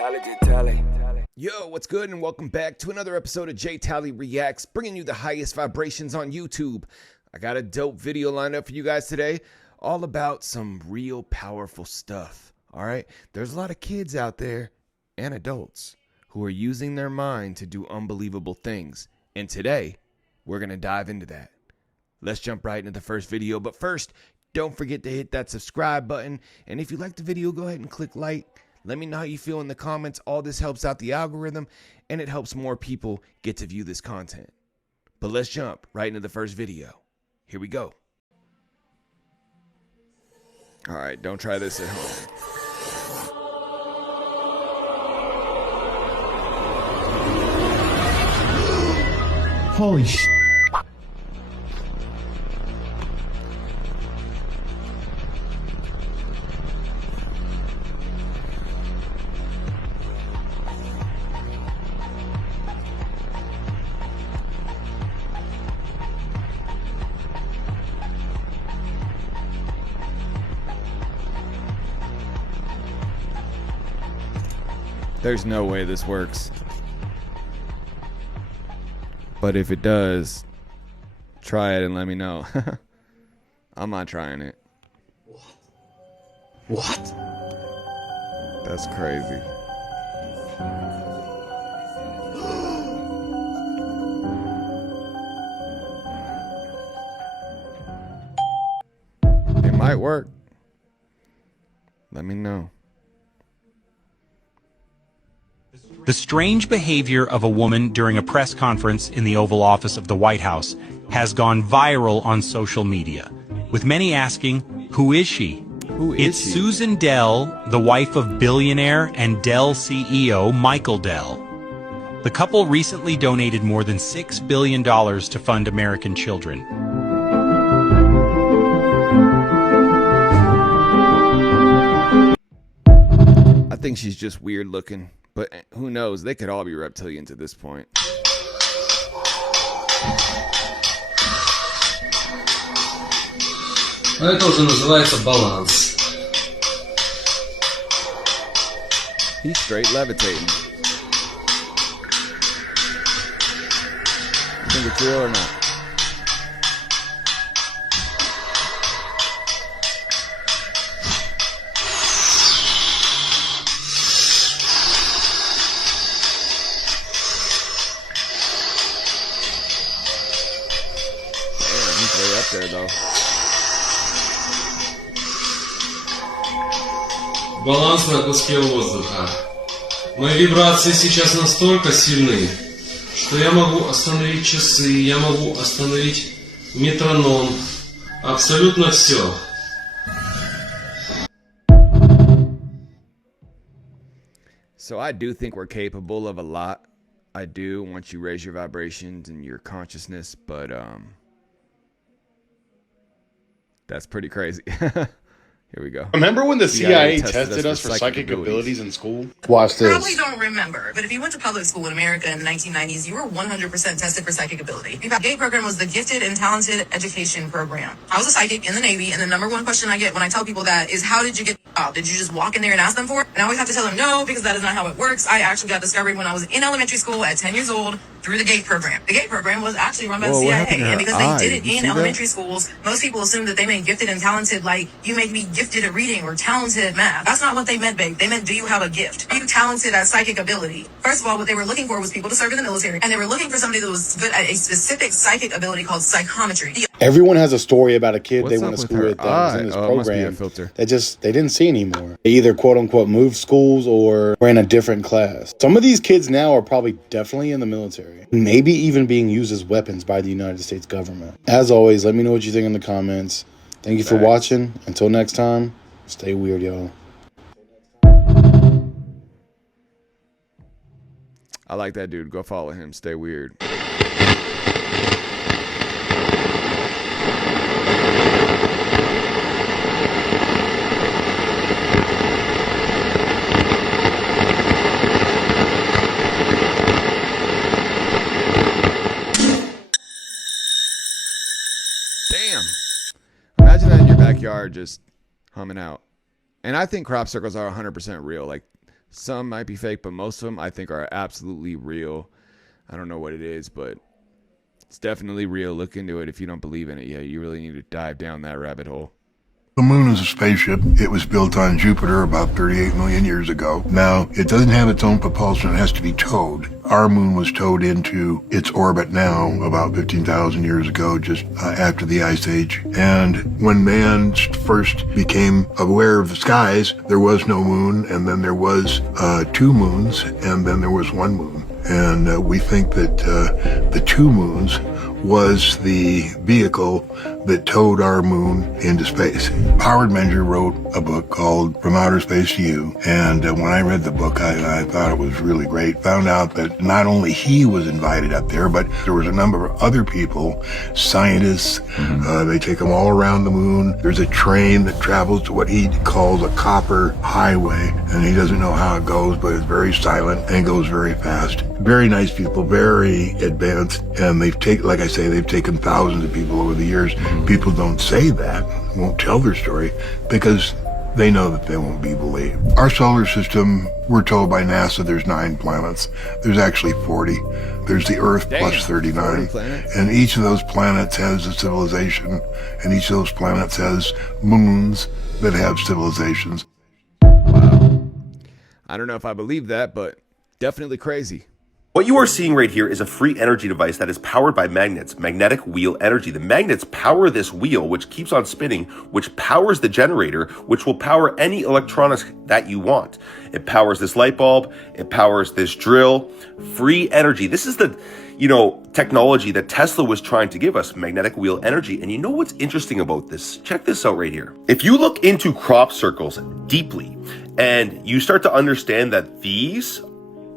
Jtali. Yo, what's good, and welcome back to another episode of JtaliReacts, bringing you the highest vibrations on YouTube. I got a dope video lined up for you guys today, all about some real powerful stuff. All right, there's a lot of kids out there and adults who are using their mind to do unbelievable things, and today we're gonna dive into that. Let's jump right into the first video, but first, don't forget to hit that subscribe button, and if you like the video, go ahead and click like. Let me know how you feel in the comments. All this helps out the algorithm, and it helps more people get to view this content. But let's jump right into the first video. Here we go. All right, don't try this at home. Holy sh**. There's no way this works. But if it does, try it and let me know. I'm not trying it. What? That's crazy. It might work. Let me know. The strange behavior of a woman during a press conference in the Oval Office of the White House has gone viral on social media, with many asking, who is she? It's Susan Dell, the wife of billionaire and Dell CEO Michael Dell. The couple recently donated more than $6 billion to fund American children. I think she's just weird looking. But who knows? They could all be reptilians at this point. Это уже называется баланс. He's straight levitating. You think it's real or not? Way up there though. Баланс на куске воздуха. Мои вибрации сейчас настолько сильны, что я могу остановить часы, я могу остановить метроном, абсолютно все. So I do think we're capable of a lot. I do, once you raise your vibrations and your consciousness, but that's pretty crazy. Here we go. Remember when the CIA tested us for psychic abilities in school? Watch this. Probably don't remember, but if you went to public school in America in the 1990s, you were 100% tested for psychic ability. The GATE program was the Gifted and Talented Education Program. I was a psychic in the Navy, and the number one question I get when I tell people that is, how did you get the job? Did you just walk in there and ask them for it? And I always have to tell them no, because that is not how it works. I actually got discovered when I was in elementary school at 10 years old through the GATE program. The GATE program was actually run by the CIA, and because they did it in elementary schools, most people assume that they meant gifted and talented, like you make me gifted at reading or talented at math. That's not what they meant, babe. They meant, do you have a gift? Are you talented at psychic ability? First of all, what they were looking for was people to serve in the military, and they were looking for somebody that was good at a specific psychic ability called psychometry. Everyone has a story about a kid they went to with school her with that was in eye? this Oh, it must be a program filter. that they didn't see anymore. They either quote unquote moved schools or ran a different class. Some of these kids now are probably definitely in the military, maybe even being used as weapons by the United States government. As always, let me know what you think in the comments. Thank you for watching. Until next time, stay weird, y'all. I like that dude. Go follow him. Stay weird. Damn. Imagine that in your backyard just humming out. And I think crop circles are 100% real. Like, Some might be fake, but most of them I think are absolutely real. I don't know what it is, but it's definitely real. Look into it if you don't believe in it yet. You really need to dive down that rabbit hole. The moon is a spaceship. It was built on Jupiter about 38 million years ago. Now, it doesn't have its own propulsion. It has to be towed. Our moon was towed into its orbit now about 15,000 years ago, just after the Ice Age. And when man first became aware of the skies, there was no moon, and then there was 2 moons, and then there was 1 moon. And we think that the 2 moons was the vehicle that towed our moon into space. Howard Menger wrote a book called From Outer Space to You, and when I read the book, I thought it was really great. Found out that not only he was invited up there, but there was a number of other people, scientists. They take them all around the moon. There's a train that travels to what he calls a copper highway, and he doesn't know how it goes, but it's very silent and goes very fast. Very nice people, very advanced, and they've taken, like I say, they've taken thousands of people over the years. People don't say that, won't tell their story, because they know that they won't be believed. Our solar system, we're told by NASA there's 9 planets. There's actually 40. There's the Earth plus 39. And each of those planets has a civilization, and each of those planets has moons that have civilizations. Wow. I don't know if I believe that, but definitely crazy. What you are seeing right here is a free energy device that is powered by magnets, magnetic wheel energy. The magnets power this wheel, which keeps on spinning, which powers the generator, which will power any electronics that you want. It powers this light bulb. It powers this drill. Free energy. This is the, technology that Tesla was trying to give us, magnetic wheel energy. And you know what's interesting about this? Check this out right here. If you look into crop circles deeply and you start to understand that these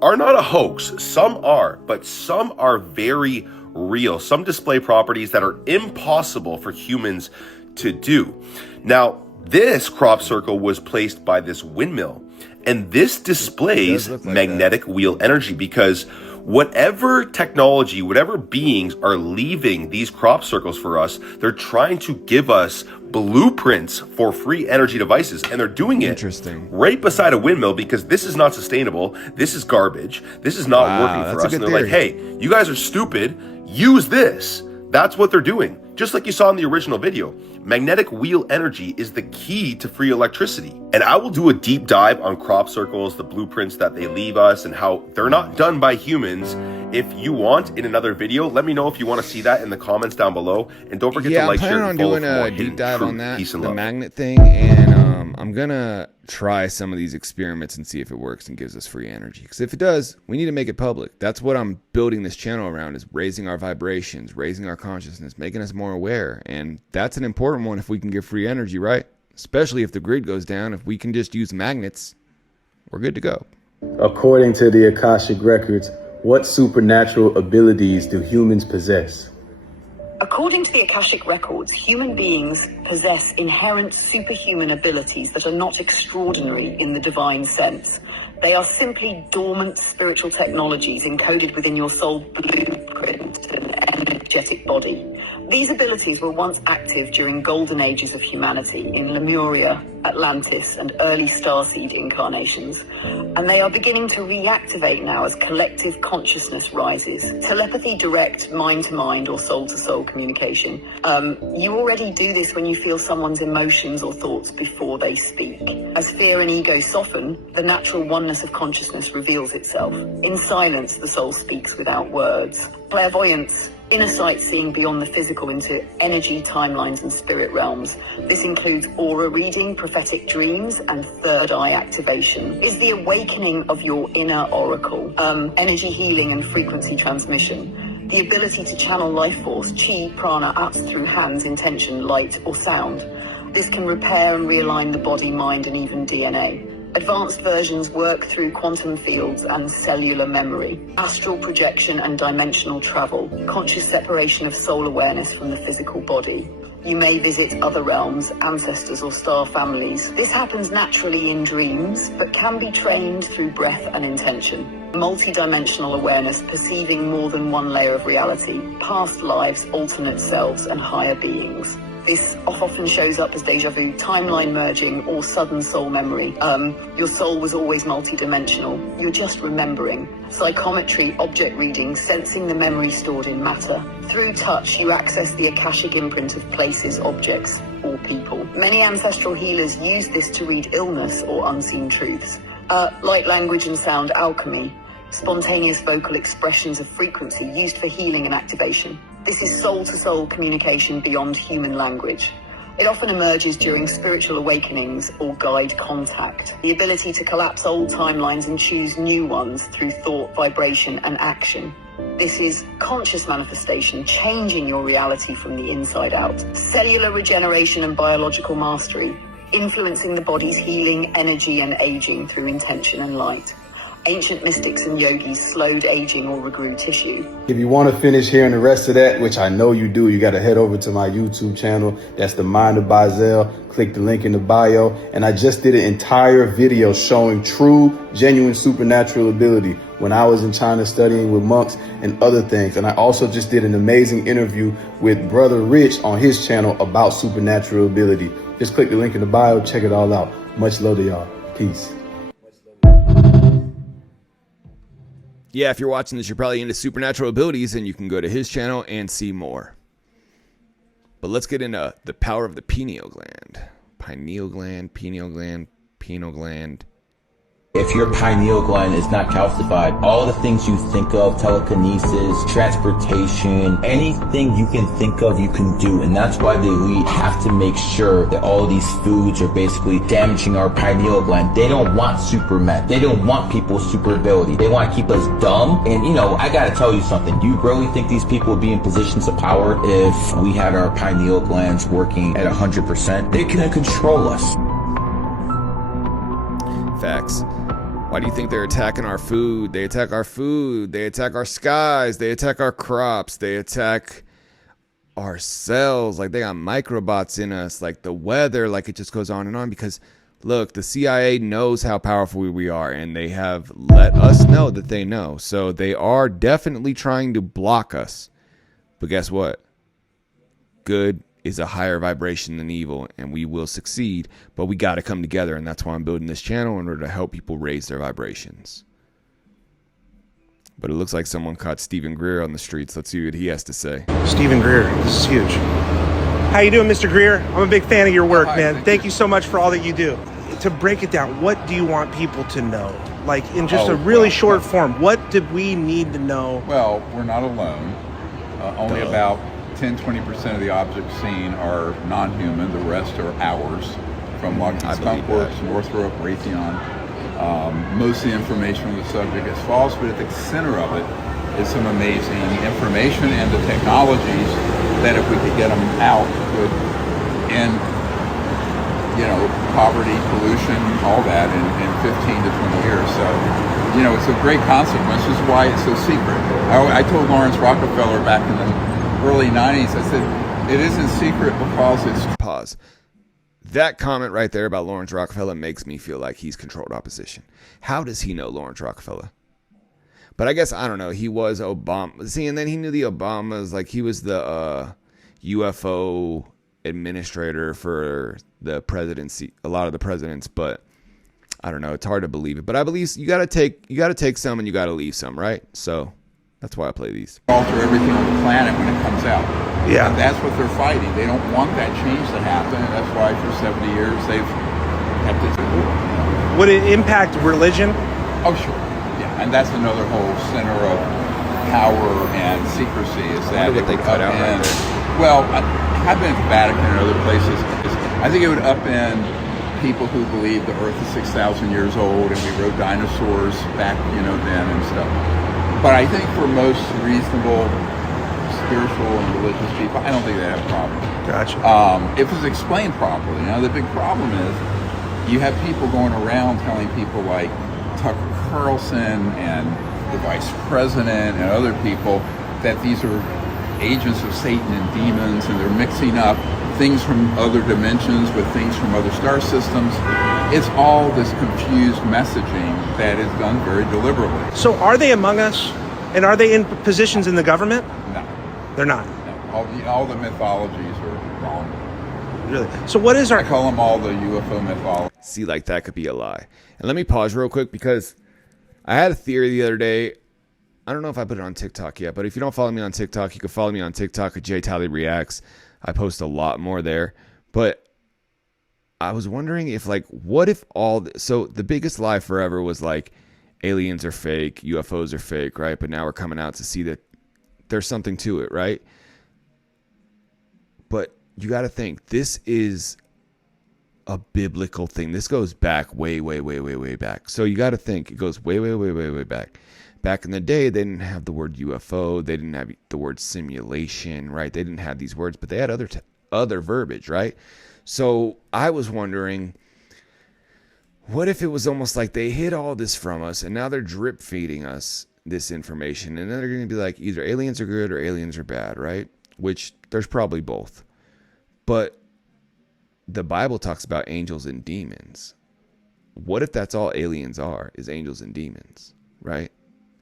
are not a hoax. Some are, but some are very real. Some display properties that are impossible for humans to do. Now, this crop circle was placed by this windmill, and this displays magnetic wheel energy, because whatever technology, whatever beings are leaving these crop circles for us, they're trying to give us blueprints for free energy devices, and they're doing it right beside a windmill, because this is not sustainable. This is garbage. This is not working for us. And they're like, hey, you guys are stupid. Use this. That's what they're doing. Just like you saw in the original video, magnetic wheel energy is the key to free electricity. And I will do a deep dive on crop circles, the blueprints that they leave us, and how they're not done by humans. If you want in another video, let me know if you want to see that in the comments down below. And don't forget to like, share, and follow for more. I'm planning on doing a deep dive on that, the love. magnet thing, and I'm gonna try some of these experiments and see if it works and gives us free energy. Because if it does, we need to make it public. That's what I'm building this channel around, is raising our vibrations, raising our consciousness, making us more aware. And that's an important one if we can get free energy, right? Especially if the grid goes down. If we can just use magnets, we're good to go. According to the Akashic Records, what supernatural abilities do humans possess? According to the Akashic Records, human beings possess inherent superhuman abilities that are not extraordinary in the divine sense. They are simply dormant spiritual technologies encoded within your soul blueprint and energetic body. These abilities were once active during golden ages of humanity in Lemuria, Atlantis, and early starseed incarnations, and they are beginning to reactivate now as collective consciousness rises. Telepathy, direct mind-to-mind or soul-to-soul communication. You already do this when you feel someone's emotions or thoughts before they speak. As fear and ego soften, the natural oneness of consciousness reveals itself. In silence, the soul speaks without words. Clairvoyance, inner sight, seeing beyond the physical into energy timelines and spirit realms. This includes aura reading, prophetic dreams, and third eye activation. Is the awakening of your inner oracle. Energy healing and frequency transmission. The ability to channel life force, chi, prana, atma through hands, intention, light, or sound. This can repair and realign the body, mind, and even DNA. Advanced versions work through quantum fields and cellular memory, astral projection and dimensional travel, conscious separation of soul awareness from the physical body. You may visit other realms, ancestors, or star families. This happens naturally in dreams, but can be trained through breath and intention. Multi-dimensional awareness, perceiving more than one layer of reality, past lives, alternate selves, and higher beings. This often shows up as deja vu, timeline merging, or sudden soul memory. Your soul was always multidimensional. You're just remembering. Psychometry, object reading, sensing the memory stored in matter. Through touch, you access the akashic imprint of places, objects, or people. Many ancestral healers use this to read illness or unseen truths. Light language and sound alchemy, spontaneous vocal expressions of frequency used for healing and activation. This is soul-to-soul communication beyond human language. It often emerges during spiritual awakenings or guide contact. The ability to collapse old timelines and choose new ones through thought, vibration, and action. This is conscious manifestation, changing your reality from the inside out. Cellular regeneration and biological mastery, influencing the body's healing, energy, and aging through intention and light. Ancient mystics and yogis slowed aging or regrew tissue. If you want to finish hearing the rest of that, which I know you do, you got to head over to my YouTube channel. That's The Mind of Bazel. Click the link in the bio. And I just did an entire video showing true, genuine supernatural ability when I was in China studying with monks and other things. And I also just did an amazing interview with Brother Rich on his channel about supernatural ability. Just click the link in the bio. Check it all out. Much love to y'all. Peace. Yeah, if you're watching this, you're probably into supernatural abilities, and you can go to his channel and see more. But let's get into the power of the pineal gland. Pineal gland, pineal gland, pineal gland. If your pineal gland is not calcified, all the things you think of, telekinesis, transportation, anything you can think of, you can do. And that's why the elite have to make sure that all of these foods are basically damaging our pineal gland. They don't want supermen. They don't want people with super ability. They want to keep us dumb. And you know, I gotta tell you something. Do you really think these people would be in positions of power if we had our pineal glands working at 100%? They can control us. Facts. Why do you think they're attacking our food? They attack our food. They attack our skies. They attack our crops. They attack our cells. Like, they got microbots in us. Like, the weather. Like, it just goes on and on. Because, look, the CIA knows how powerful we are. And they have let us know that they know. So they are definitely trying to block us. But guess what? Good is a higher vibration than evil, and we will succeed, but we got to come together, and that's why I'm building this channel, in order to help people raise their vibrations. But it looks like someone caught Stephen Greer on the streets. Let's see what he has to say. Stephen Greer, this is huge. How you doing, Mr. Greer? I'm a big fan of your work, man. Thank you so much for all that you do. To break it down, what do you want people to know? Like, in just a really short form, what did we need to know? Well, we're not alone. Only about 10-20% of the objects seen are non-human. The rest are ours, from Lockheed Skunk Works, Northrop, Raytheon. Most of the information on the subject is false, but at the center of it is some amazing information and the technologies that, if we could get them out, would end, you know, poverty, pollution, all that in 15 to 20 years. So, you know, it's a great concept, which is why it's so secret. I told Lawrence Rockefeller back in the early 90s, I said, it isn't secret because it's... Pause. That comment right there about Lawrence Rockefeller makes me feel like he's controlled opposition. How does he know Lawrence Rockefeller? But I guess, I don't know, he was Obama. See, and then he knew the Obamas, like he was the UFO administrator for the presidency, a lot of the presidents, but I don't know, it's hard to believe it. But I believe you gotta take some and you gotta leave some, right? So that's why I play these. Alter everything on the planet when it comes out. Yeah. And that's what they're fighting. They don't want that change to happen, and that's why for 70 years they've kept it to war. Would it impact religion? Oh, sure. Yeah, and that's another whole center of power and secrecy. Is that what they cut out right there. Well, I've been at the Vatican and other places. I think it would upend people who believe the Earth is 6,000 years old and we rode dinosaurs back, you know, then and stuff. But I think for most reasonable spiritual and religious people, I don't think they have a problem. Gotcha. If it's explained properly. Now, the big problem is you have people going around telling people like Tucker Carlson and the vice president and other people that these are agents of Satan and demons, and they're mixing up things from other dimensions with things from other star systems. It's all this confused messaging that is done very deliberately. So are they among us? And are they in positions in the government? No. They're not? No. All the mythologies are wrong. Really? So what is our... I call them all the UFO mythology. See, like that could be a lie. And let me pause real quick because I had a theory the other day. I don't know if I put it on TikTok yet, but if you don't follow me on TikTok, you can follow me on TikTok at JtaliReacts. I post a lot more there. But I was wondering if, like, what if so the biggest lie forever was like aliens are fake, UFOs are fake, right? But now we're coming out to see that there's something to it, right? But you got to think, this is a biblical thing. This goes back way, way, way, way, way back. So you got to think it goes way, way, way, way, way back. Back in the day, they didn't have the word UFO. They didn't have the word simulation, right? They didn't have these words, but they had other verbiage, right? So I was wondering, what if it was almost like they hid all this from us and now they're drip feeding us this information, and then they're going to be like, either aliens are good or aliens are bad, right? Which there's probably both. But the Bible talks about angels and demons. What if that's all aliens are, is angels and demons, right?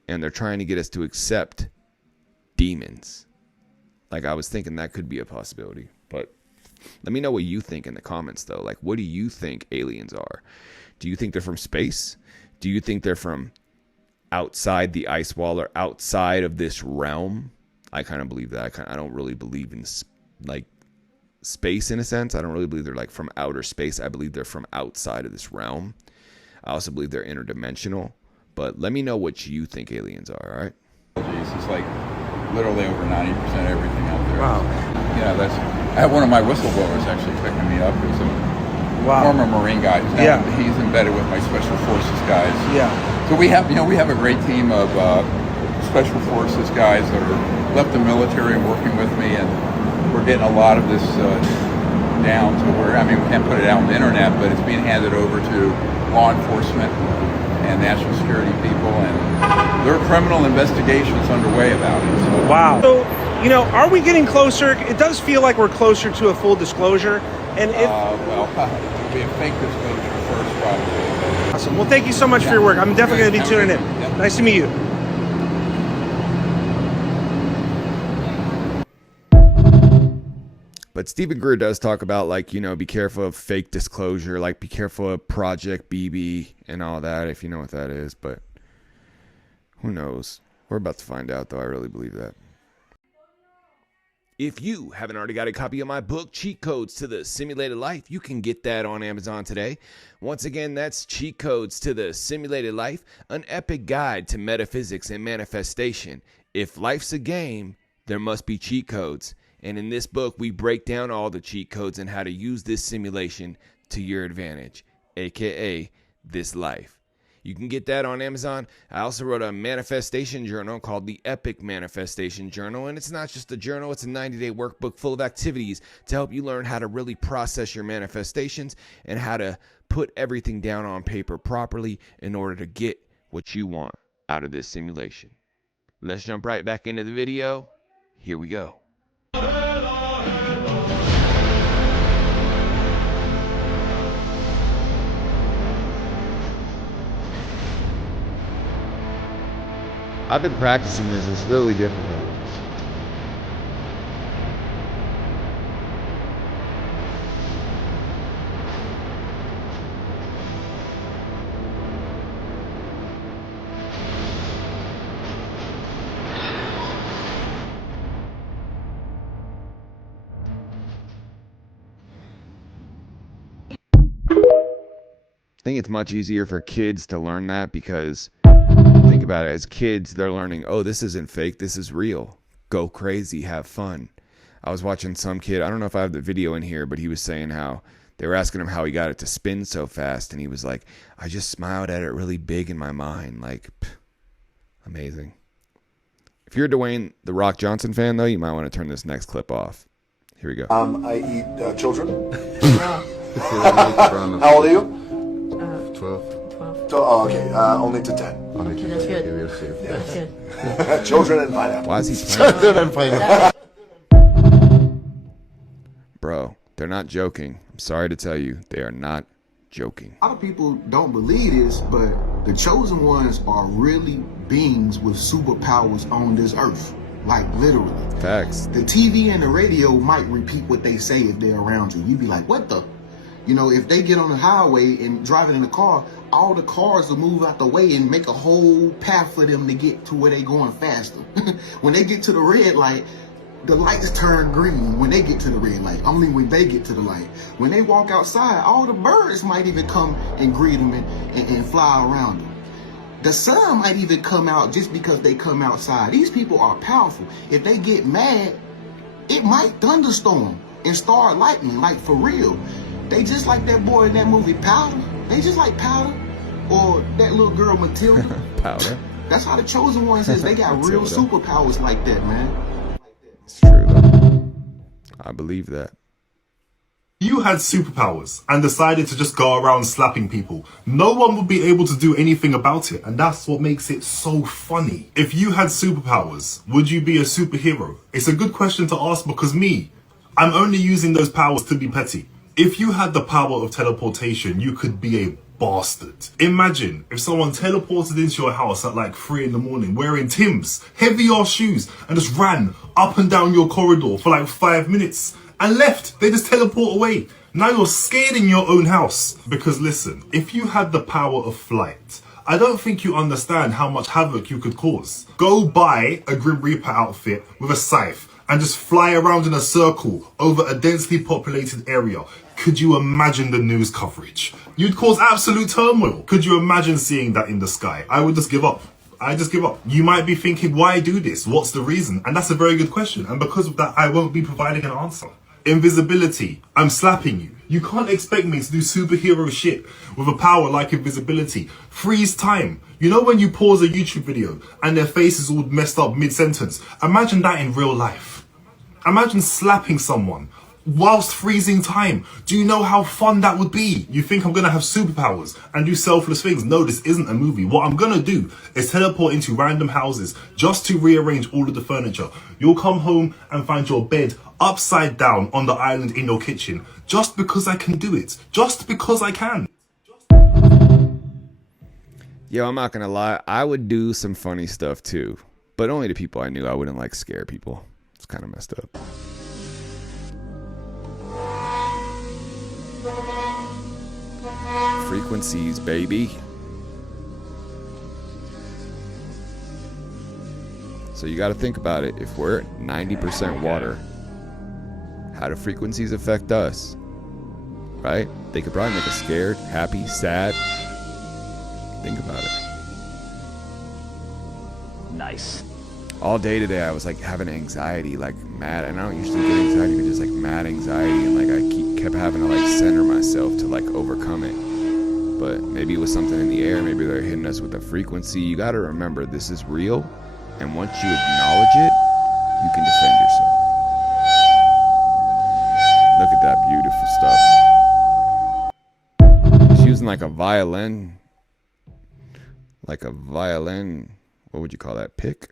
And they're trying to get us to accept demons. Like, I was thinking that could be a possibility. But let me know what you think in the comments, though. Like, what do you think aliens are? Do you think they're from space? Do you think they're from outside the ice wall or outside of this realm? I kind of believe that. I don't really believe in, like, space in a sense. I don't really believe they're, like, from outer space. I believe they're from outside of this realm. I also believe they're interdimensional. But let me know what you think aliens are, all right? It's like literally over 90% everything out there. Wow. Yeah, I have one of my whistleblowers actually picking me up. Who's a former Marine guy. He's embedded with my Special Forces guys. Yeah. So we have a great team of Special Forces guys that are left the military and working with me, and we're getting a lot of this down to where, I mean, we can't put it out on the internet, but it's being handed over to law enforcement and national security people, and there are criminal investigations underway about it. So. Wow. So, you know, are we getting closer? It does feel like we're closer to a full disclosure. And if well, it'll be a fake disclosure first, probably. Awesome. Well, thank you so much for your work. I'm definitely going to be tuning in. Yep. Nice to meet you. But Stephen Greer does talk about, like, you know, be careful of fake disclosure, like be careful of Project BB and all that, if you know what that is. But who knows? We're about to find out, though. I really believe that. If you haven't already got a copy of my book, Cheat Codes to the Simulated Life, you can get that on Amazon today. Once again, that's Cheat Codes to the Simulated Life, an epic guide to metaphysics and manifestation. If life's a game, there must be cheat codes. And in this book, we break down all the cheat codes and how to use this simulation to your advantage, aka this life. You can get that on Amazon. I also wrote a manifestation journal called the Epic Manifestation Journal. And it's not just a journal, it's a 90-day workbook full of activities to help you learn how to really process your manifestations and how to put everything down on paper properly in order to get what you want out of this simulation. Let's jump right back into the video. Here we go. I've been practicing this. It's really difficult. I think it's much easier for kids to learn that because think about it, as kids, they're learning, oh, this isn't fake, this is real. Go crazy, have fun. I was watching some kid, I don't know if I have the video in here, but he was saying how they were asking him how he got it to spin so fast, and he was like, I just smiled at it really big in my mind. Like, amazing. If you're a Dwayne "The Rock" Johnson fan, though, you might want to turn this next clip off. Here we go. I eat children. How old are you? 12. Oh, okay. Only to 10. That's good. That's good. Children and pineapple. Why is he playing? Children and pineapple. Bro, they're not joking. I'm sorry to tell you, they are not joking. A lot of people don't believe this, but the chosen ones are really beings with superpowers on this earth. Like literally. Facts. The TV and the radio might repeat what they say if they're around you. You'd be like, what the? You know, if they get on the highway and driving in a car, all the cars will move out the way and make a whole path for them to get to where they're going faster. When they get to the red light, the lights turn green when they get to the red light, only when they get to the light. When they walk outside, all the birds might even come and greet them and fly around them. The sun might even come out just because they come outside. These people are powerful. If they get mad, it might thunderstorm and start lightning, like for real. They just like that boy in that movie, Powder. They just like Powder. Or that little girl, Matilda. Powder. That's how the Chosen Ones is. They got real superpowers like that, man. It's true, though. I believe that. You had superpowers and decided to just go around slapping people, no one would be able to do anything about it, and that's what makes it so funny. If you had superpowers, would you be a superhero? It's a good question to ask because I'm only using those powers to be petty. If you had the power of teleportation, you could be a bastard. Imagine if someone teleported into your house at like 3 in the morning wearing Tim's, heavy ass shoes, and just ran up and down your corridor for like 5 minutes and left. They just teleport away. Now you're scared in your own house. Because listen, if you had the power of flight, I don't think you understand how much havoc you could cause. Go buy a Grim Reaper outfit with a scythe and just fly around in a circle over a densely populated area. Could you imagine the news coverage? You'd cause absolute turmoil. Could you imagine seeing that in the sky? I would just give up. I just give up. You might be thinking, why do this? What's the reason? And that's a very good question. And because of that, I won't be providing an answer. Invisibility. I'm slapping you. You can't expect me to do superhero shit with a power like invisibility. Freeze time. You know when you pause a YouTube video and their face is all messed up mid-sentence? Imagine that in real life. Imagine slapping someone whilst freezing time. Do you know how fun that would be? You think I'm going to have superpowers and do selfless things? No, this isn't a movie. What I'm going to do is teleport into random houses just to rearrange all of the furniture. You'll come home and find your bed upside down on the island in your kitchen just because I can do it. Just because I can. Yo, I'm not going to lie. I would do some funny stuff too, but only to people I knew. I wouldn't like scare people. It's kind of messed up. Frequencies, baby. So you got to think about it. If we're 90% water, how do frequencies affect us? Right? They could probably make us scared, happy, sad. Think about it. Nice. All day today I was like having anxiety, like mad, and I don't usually get anxiety, but just like mad anxiety, and like I kept having to like center myself to like overcome it. But maybe it was something in the air, maybe they're hitting us with a frequency. You got to remember, this is real, and once you acknowledge it, you can defend yourself. Look at that beautiful stuff. She's using like a violin, what would you call that, pick?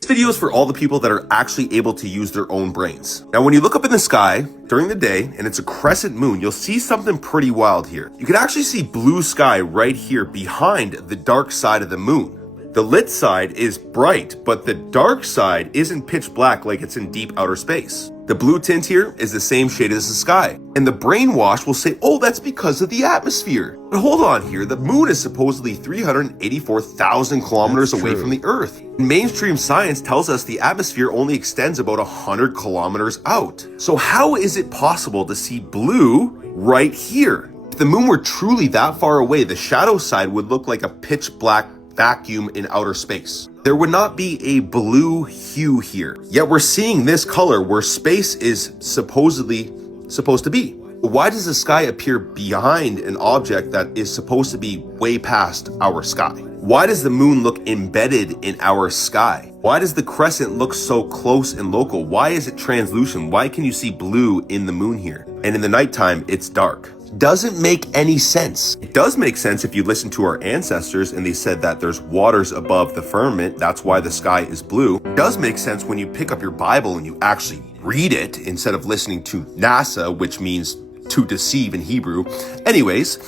This video is for all the people that are actually able to use their own brains. Now, when you look up in the sky during the day and it's a crescent moon, you'll see something pretty wild here. You can actually see blue sky right here behind the dark side of the moon. The lit side is bright, but the dark side isn't pitch black like it's in deep outer space. The blue tint here is the same shade as the sky. And the brainwash will say, oh, that's because of the atmosphere. But hold on here, the moon is supposedly 384,000 kilometers away from the Earth. Mainstream science tells us the atmosphere only extends about 100 kilometers out. So how is it possible to see blue right here? If the moon were truly that far away, the shadow side would look like a pitch black vacuum in outer space. There would not be a blue hue here. Yet we're seeing this color where space is supposedly supposed to be. Why does the sky appear behind an object that is supposed to be way past our sky? Why does the moon look embedded in our sky? Why does the crescent look so close and local? Why is it translucent? Why can you see blue in the moon here? And in the nighttime, it's dark. Doesn't make any sense. It does make sense if you listen to our ancestors and they said that there's waters above the firmament, that's why the sky is blue. It does make sense when you pick up your Bible and you actually read it instead of listening to NASA, which means to deceive in Hebrew. Anyways,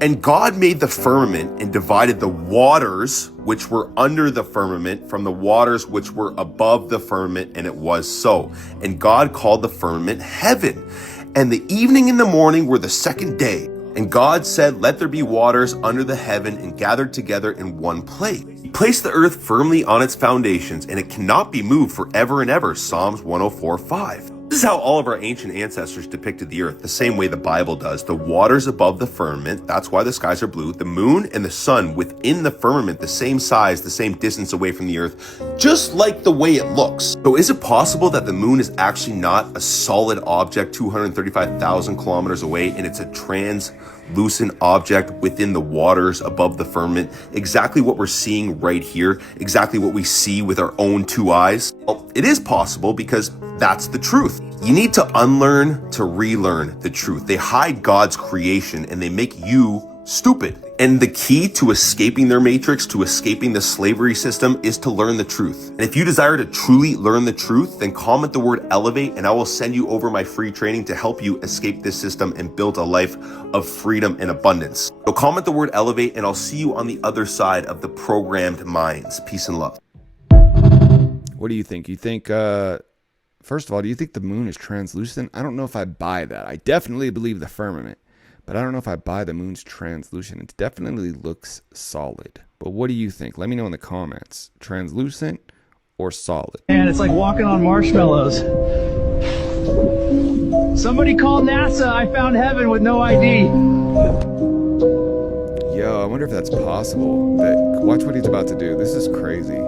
and God made the firmament and divided the waters which were under the firmament from the waters which were above the firmament, and it was so. And God called the firmament heaven. And the evening and the morning were the second day. And God said, let there be waters under the heaven and gathered together in one place. He placed the earth firmly on its foundations, and it cannot be moved forever and ever. Psalms 104:5. This is how all of our ancient ancestors depicted the earth, the same way the Bible does. The waters above the firmament, that's why the skies are blue. The moon and the sun within the firmament, the same size, the same distance away from the earth, just like the way it looks. So is it possible that the moon is actually not a solid object 235,000 kilometers away, and it's a translucent object within the waters above the firmament? Exactly what we're seeing right here, exactly what we see with our own two eyes. Well, it is possible because that's the truth. You need to unlearn to relearn the truth. They hide God's creation and they make you stupid. And the key to escaping their matrix, to escaping the slavery system, is to learn the truth. And if you desire to truly learn the truth, then comment the word elevate and I will send you over my free training to help you escape this system and build a life of freedom and abundance. So comment the word elevate and I'll see you on the other side of the programmed minds. Peace and love. What do you think? You think, first of all, do you think the moon is translucent? I don't know if I buy that. I definitely believe the firmament, but I don't know if I buy the moon's translucent. It definitely looks solid. But what do you think? Let me know in the comments. Translucent or solid? And it's like walking on marshmallows. Somebody call NASA. I found heaven with no ID. Yo, I wonder if that's possible. Watch what he's about to do. This is crazy.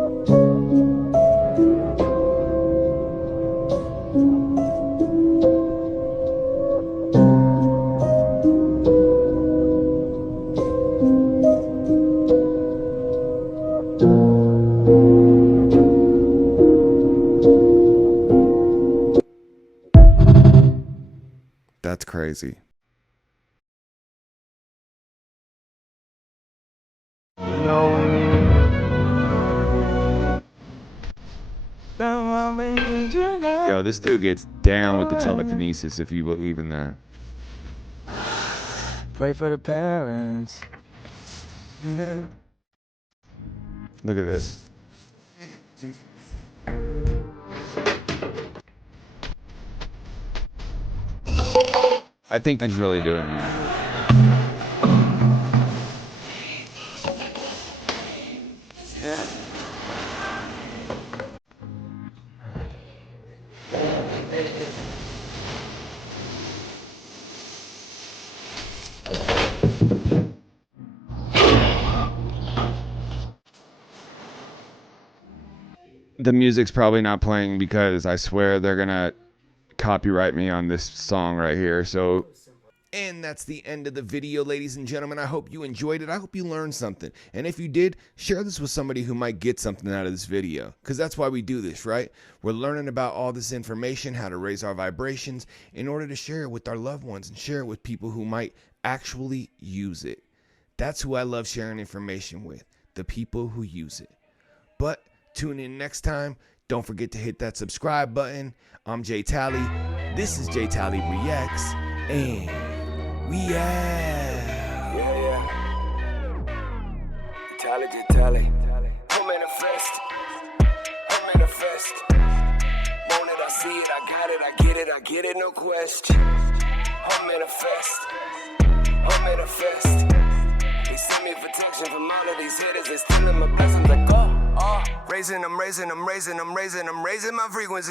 That's crazy. Yo, this dude gets down with the telekinesis, if you believe in that. Pray for the parents. Look at this. I think he's really doing that. The music's probably not playing because I swear they're gonna copyright me on this song right here. So, and that's the end of the video, ladies and gentlemen. I hope you enjoyed it. I hope you learned something. And if you did, share this with somebody who might get something out of this video, because that's why we do this, right? We're learning about all this information, how to raise our vibrations in order to share it with our loved ones and share it with people who might actually use it. That's who I love sharing information with, the people who use it. But tune in next time. Don't forget to hit that subscribe button. I'm Jtali. This is JtaliReacts. And we out. Jtali. I manifest. Want it, I see it, I got it, I get it, no question. I manifest. They send me protection from all of these hitters. They stealing my blessings like, raising my frequency.